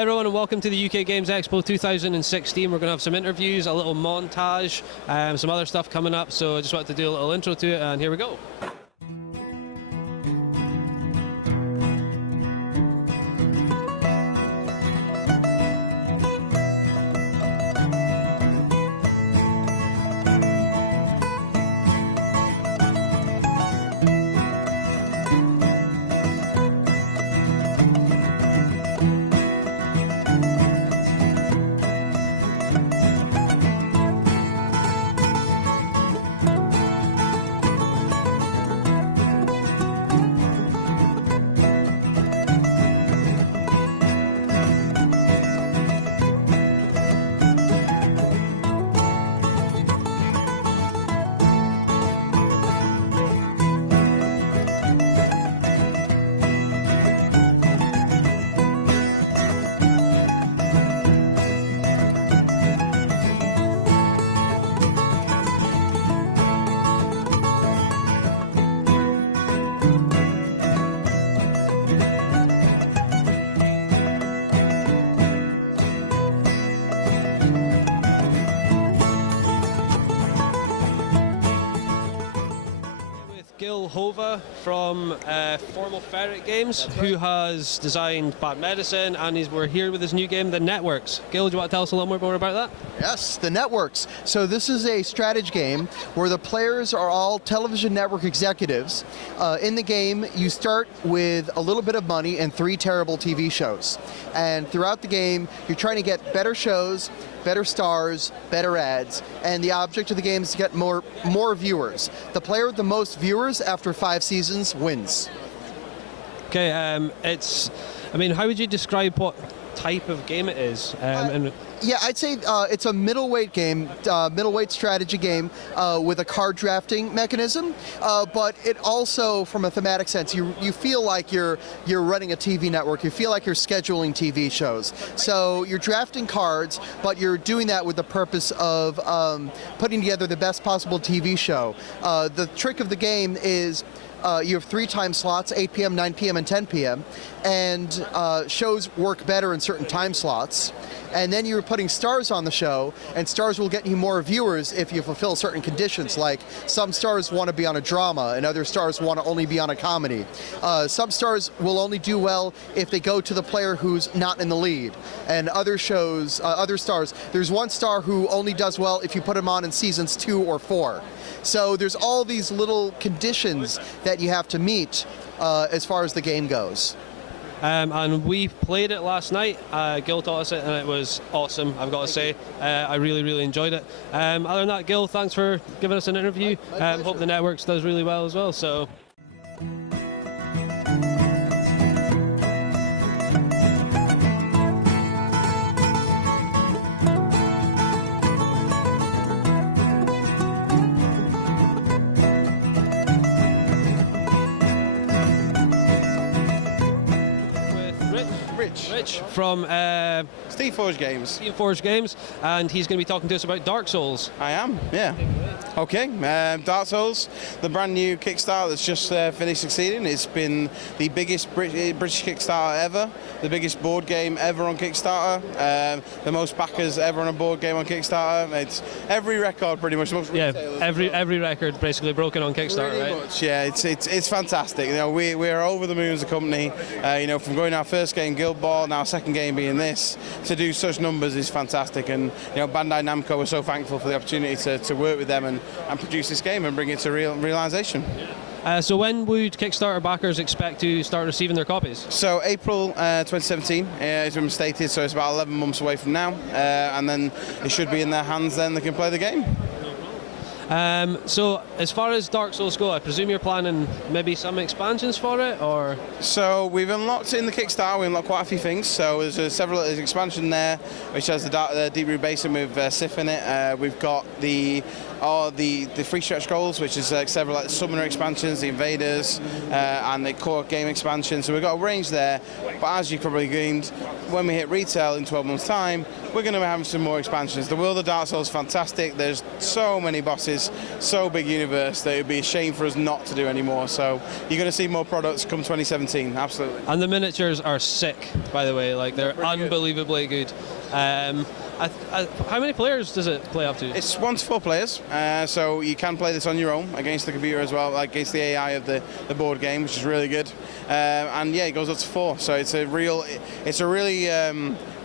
Hey everyone, and welcome to the UK Games Expo 2016. We're going to have some interviews, a little montage, some other stuff coming up, so I just wanted to do a little intro to it, and here we go. Hova from Formal Ferret Games, who has designed Bad Medicine, and we're here with his new game, The Networks. Gil, do you want to tell us a little more about that? Yes, The Networks. So this is a strategy game where the players are all television network executives. In the game, you start with a little bit of money and 3 terrible TV shows. And throughout the game, you're trying to get better shows, better stars, better ads, and the object of the game is to get more viewers. The player with the most viewers after 5 seasons wins. Okay, how would you describe what type of game it is? Yeah, I'd say it's a middleweight game, middleweight strategy game with a card drafting mechanism. But it also, from a thematic sense, you feel like you're running a TV network. You feel like you're scheduling TV shows. So you're drafting cards, but you're doing that with the purpose of putting together the best possible TV show. The trick of the game is you have 3 time slots, 8 p.m., 9 p.m., and 10 p.m., and shows work better in certain time slots. And then you're putting stars on the show, and stars will get you more viewers if you fulfill certain conditions, like some stars want to be on a drama, and other stars want to only be on a comedy. Some stars will only do well if they go to the player who's not in the lead. And other shows, other stars, there's one star who only does well if you put him on in seasons 2 or 4. So there's all these little conditions that you have to meet as far as the game goes. And we played it last night. Gil taught us it, and it was awesome, I've got to say. I really enjoyed it. Other than that, Gil, thanks for giving us an interview. Hope The Networks does really well as well. So. Rich from Steamforged Games, and he's going to be talking to us about Dark Souls. I am, yeah. Okay, Dark Souls, the brand new Kickstarter that's just finished succeeding. It's been the biggest British Kickstarter ever, the biggest board game ever on Kickstarter, the most backers ever on a board game on Kickstarter. It's every record pretty much. Every record basically broken on Kickstarter, pretty right? Much, yeah, it's fantastic. You know, we're over the moon as a company. From going our first game, Guild Ball, now second game being this, to do such numbers is fantastic. And Bandai Namco, we're so thankful for the opportunity to work with them and produce this game and bring it to realisation. So when would Kickstarter backers expect to start receiving their copies? So April 2017 is when stated, so it's about 11 months away from now, and then it should be in their hands, then they can play the game. So as far as Dark Souls go, I presume you're planning maybe some expansions for it, or? So we've unlocked in the Kickstarter, we unlocked quite a few things. So there's there's expansion there, which has the Deep Root Basin with Sif in it. We've got the free stretch goals, which is several summoner expansions, the Invaders, and the core game expansion. So we've got a range there. But as you probably gleaned, when we hit retail in 12 months' time, we're going to be having some more expansions. The world of Dark Souls is fantastic. There's so many bosses. is so big universe that it would be a shame for us not to do anymore. So you're going to see more products come 2017, absolutely. And the miniatures are sick, by the way. Like, they're unbelievably good. How many players does it play up to? It's 1 to 4 players, so you can play this on your own against the computer as well, like against the AI of the board game, which is really good. And yeah, it goes up to 4, so it's a really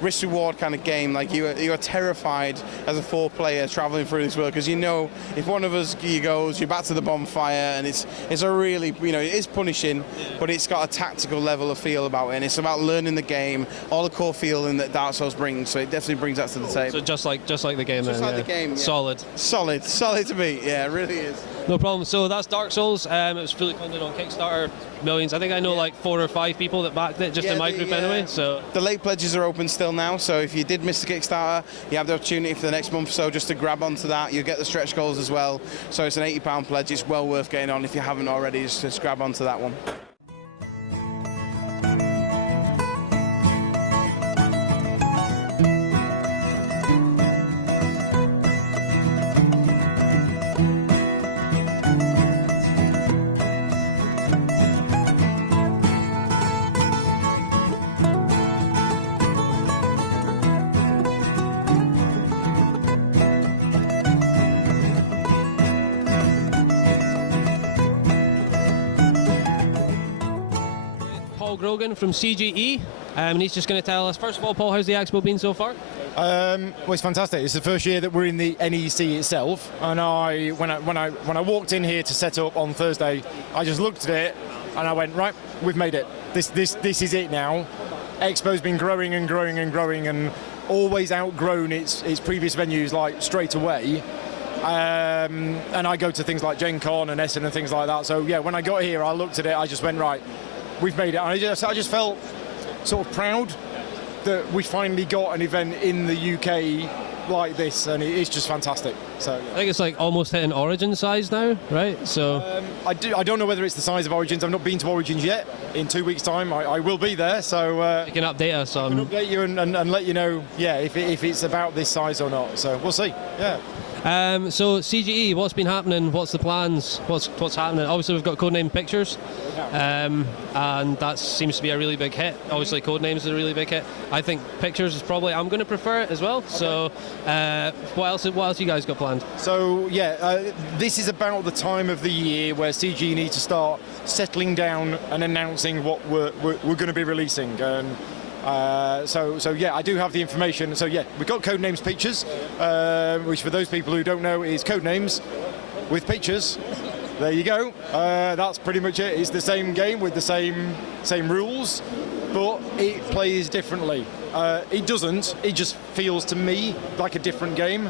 risk-reward kind of game. Like you are terrified as a 4-player traveling through this world, because you know if one of us goes, you're back to the bonfire, and it's a really, it is punishing, but it's got a tactical level of feel about it, and it's about learning the game, all the core feeling that Dark Souls brings. So it definitely brings that to the table. So just like the game. Just then, like the game. Yeah. Solid Solid to beat. Yeah, it really is. No problem. So that's Dark Souls. It was fully funded on Kickstarter. Millions. I think I know like 4 or 5 people that backed it, just in my group anyway. So the late pledges are open still now. So if you did miss the Kickstarter, you have the opportunity for the next month or so just to grab onto that. You get the stretch goals as well. So it's an £80 pledge. It's well worth getting on if you haven't already. Just grab onto that one. Grogan from CGE, and he's just going to tell us. First of all, Paul, how's the expo been so far? Well, it's fantastic. It's the first year that we're in the NEC itself, and when I walked in here to set up on Thursday, I just looked at it and I went, right, we've made it. This is it now. Expo's been growing and growing and growing, and always outgrown its previous venues like straight away. And I go to things like Gen Con and Essen and things like that. So yeah, when I got here, I looked at it, I just went, right, we've made it. And I just felt sort of proud that we finally got an event in the UK like this, and it's just fantastic. So yeah. I think it's like almost hitting Origin size now, right? So I don't know whether it's the size of Origins. I've not been to Origins yet. In 2 weeks' time, I will be there. So you can update us on. I can update you and let you know, yeah, if it's about this size or not. So we'll see. Yeah. So CGE, what's been happening? What's the plans? What's happening? Obviously, we've got Codenames Pictures, and that seems to be a really big hit. Obviously, Codenames is a really big hit. I think Pictures is probably. I'm going to prefer it as well. Okay. So, what else you guys got planned? So yeah, this is about the time of the year where CGE need to start settling down and announcing what we're going to be releasing. So yeah, I do have the information. So yeah, we've got Codenames Pictures, which for those people who don't know is Codenames with pictures. There you go. That's pretty much it. It's the same game with the same rules, but it plays differently. It doesn't. It just feels to me like a different game.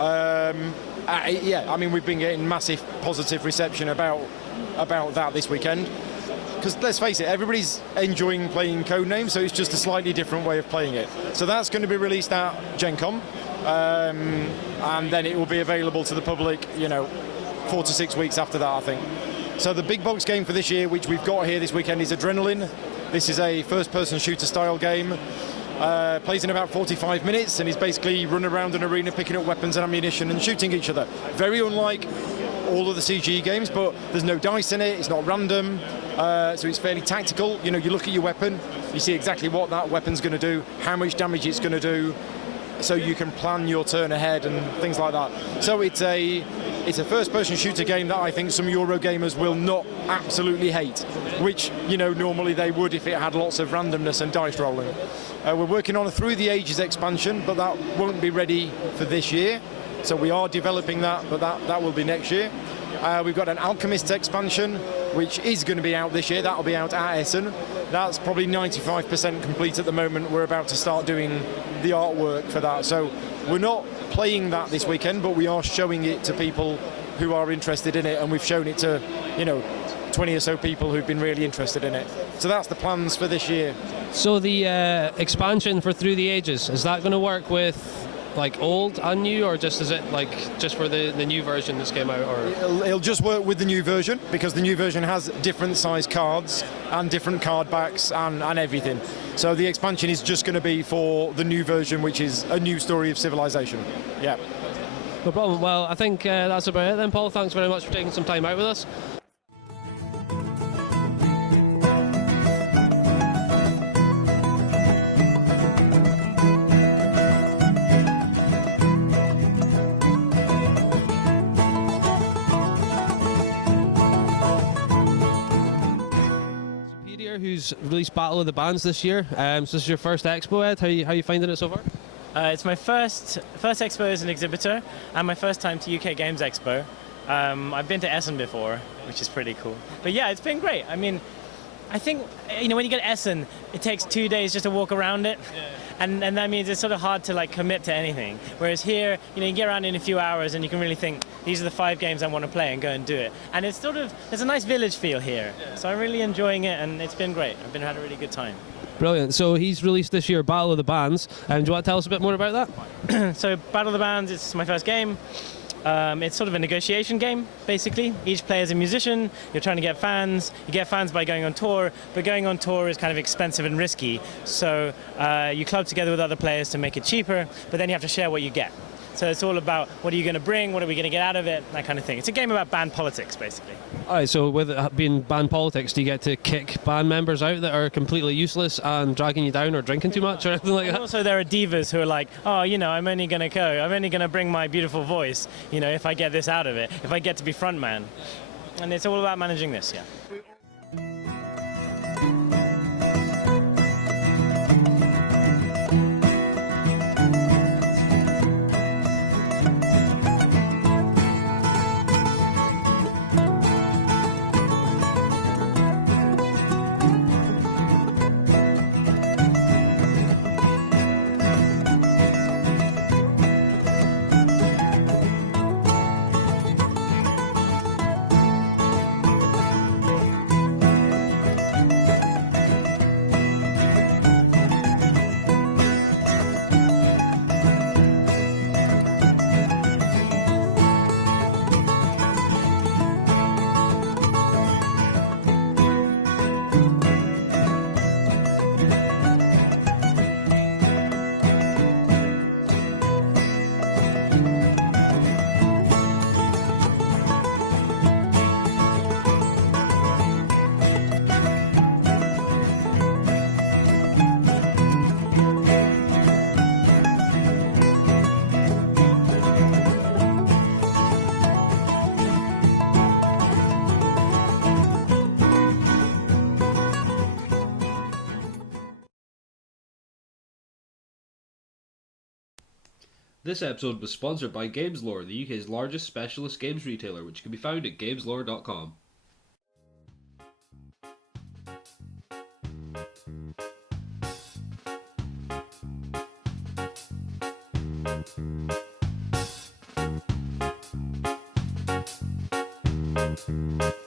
Yeah, I mean, we've been getting massive positive reception about that this weekend. Because let's face it, everybody's enjoying playing Codenames, so it's just a slightly different way of playing it. So that's going to be released at Gen Con, and then it will be available to the public, 4 to 6 weeks after that, I think. So the big box game for this year, which we've got here this weekend, is Adrenaline. This is a first-person shooter-style game. Plays in about 45 minutes, and is basically run around an arena picking up weapons and ammunition and shooting each other. Very unlike all of the CGE games, but there's no dice in it, it's not random, so it's fairly tactical. You look at your weapon, you see exactly what that weapon's going to do, how much damage it's going to do, so you can plan your turn ahead and things like that. So it's a first-person shooter game that I think some Euro gamers will not absolutely hate, which, normally they would if it had lots of randomness and dice rolling. We're working on a Through the Ages expansion, but that won't be ready for this year. So we are developing that, but that will be next year. We've got an Alchemist expansion, which is going to be out this year. That'll be out at Essen. That's probably 95% complete at the moment. We're about to start doing the artwork for that. So we're not playing that this weekend, but we are showing it to people who are interested in it, and we've shown it to, 20 or so people who've been really interested in it. So that's the plans for this year. So the expansion for Through the Ages, is that going to work with like old and new, or just is it like just for the new version that's came out? Or it'll just work with the new version, because the new version has different size cards and different card backs and everything. So the expansion is just going to be for the new version, which is a new story of Civilization. Yeah. No problem. Well, I think that's about it then, Paul. Thanks very much for taking some time out with us. Who's released Battle of the Bands this year. So this is your first expo, Ed. How you finding it so far? It's my first expo as an exhibitor and my first time to UK Games Expo. I've been to Essen before, which is pretty cool. But yeah, it's been great. I mean, I think, when you get Essen, it takes 2 days just to walk around it. Yeah. And that means it's sort of hard to commit to anything. Whereas here, you can get around in a few hours and you can really think, these are the 5 games I want to play and go and do it. And it's there's a nice village feel here. Yeah. So I'm really enjoying it and it's been great. I've had a really good time. Brilliant. So he's released this year Battle of the Bands. Do you want to tell us a bit more about that? So Battle of the Bands, it's my first game. It's sort of a negotiation game, basically. Each player is a musician. You're trying to get fans. You get fans by going on tour, but going on tour is kind of expensive and risky. So you club together with other players to make it cheaper, but then you have to share what you get. So it's all about what are you going to bring, what are we going to get out of it, that kind of thing. It's a game about band politics, basically. All right, so with it being band politics, do you get to kick band members out that are completely useless and dragging you down or drinking too much or anything like that? Also, there are divas who are like, oh, I'm only going to bring my beautiful voice, if I get this out of it, if I get to be frontman. And it's all about managing this, yeah. This episode was sponsored by GamesLore, the UK's largest specialist games retailer, which can be found at gameslore.com. Thank you.